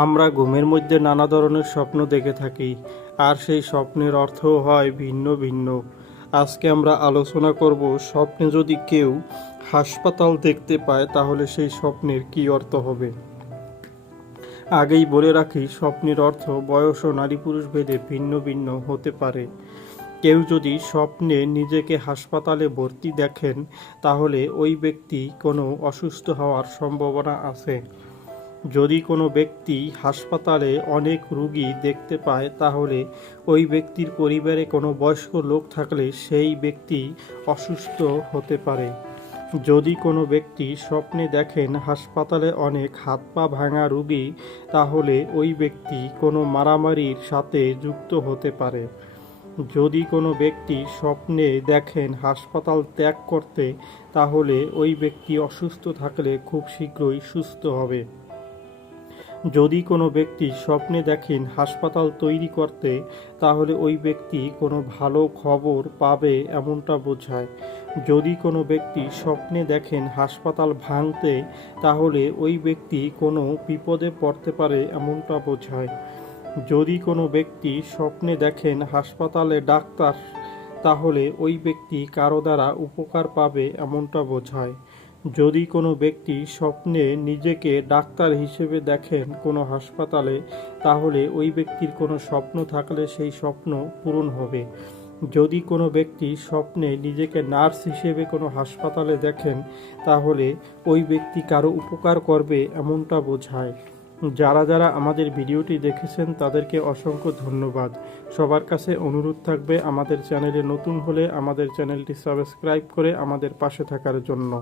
আমরা ঘুমের মধ্যে নানা ধরনের স্বপ্ন দেখে থাকি, আর সেই স্বপ্নের অর্থও হয় ভিন্ন ভিন্ন। আজকে আমরা আলোচনা করব, স্বপ্নে যদি কেউ হাসপাতাল দেখতে পায় তাহলে সেই স্বপ্নের কী অর্থ হবে। আগেই বলে রাখি, স্বপ্নের অর্থ বয়স ও নারী পুরুষ ভেদে ভিন্ন ভিন্ন হতে পারে। কেউ যদি স্বপ্নে নিজেকে হাসপাতালে ভর্তি দেখেন, তাহলে ওই ব্যক্তি কোনো অসুস্থ হওয়ার সম্ভাবনা আছে। যদি কোনো ব্যক্তি হাসপাতালে অনেক রোগী দেখতে পায়, তাহলে ওই ব্যক্তির পরিবারে কোনো বয়স্ক লোক থাকলে সেই ব্যক্তি অসুস্থ হতে পারে। যদি কোনো ব্যক্তি স্বপ্নে দেখেন হাসপাতালে অনেক হাত পা ভাঙা রোগী, তাহলে ওই ব্যক্তি কোনো মারামারির সাথে যুক্ত হতে পারে। যদি কোনো ব্যক্তি স্বপ্নে দেখেন হাসপাতাল ত্যাগ করতে, তাহলে ওই ব্যক্তি অসুস্থ থাকলে খুব শীঘ্রই সুস্থ হবে। যদি কোনো ব্যক্তি স্বপ্নে দেখেন হাসপাতাল তৈরি করতে, তাহলে ওই ব্যক্তি কোনো ভালো খবর পাবে এমনটা বোঝায়। যদি কোনো ব্যক্তি স্বপ্নে দেখেন হাসপাতাল ভাঙতে, তাহলে ওই ব্যক্তি কোনো বিপদে পড়তে পারে এমনটা বোঝায়। যদি কোনো ব্যক্তি স্বপ্নে দেখেন হাসপাতালে ডাক্তার, তাহলে ওই ব্যক্তি কারো দ্বারা উপকার পাবে এমনটা বোঝায়। যদি কোনো ব্যক্তি স্বপ্নে নিজেকে ডাক্তার হিসেবে দেখেন কোনো হাসপাতালে, তাহলে ওই ব্যক্তির কোনো স্বপ্ন থাকলে সেই স্বপ্ন পূরণ হবে। যদি কোনো ব্যক্তি স্বপ্নে নিজেকে নার্স হিসেবে কোনো হাসপাতালে দেখেন, তাহলে ওই ব্যক্তি কারো উপকার করবে এমনটা বোঝায়। যারা যারা আমাদের ভিডিওটি দেখেছেন তাদেরকে অসংখ্য ধন্যবাদ। সবার কাছে অনুরোধ থাকবে, আমাদের চ্যানেলে নতুন হলে আমাদের চ্যানেলটি সাবস্ক্রাইব করে আমাদের পাশে থাকার জন্য।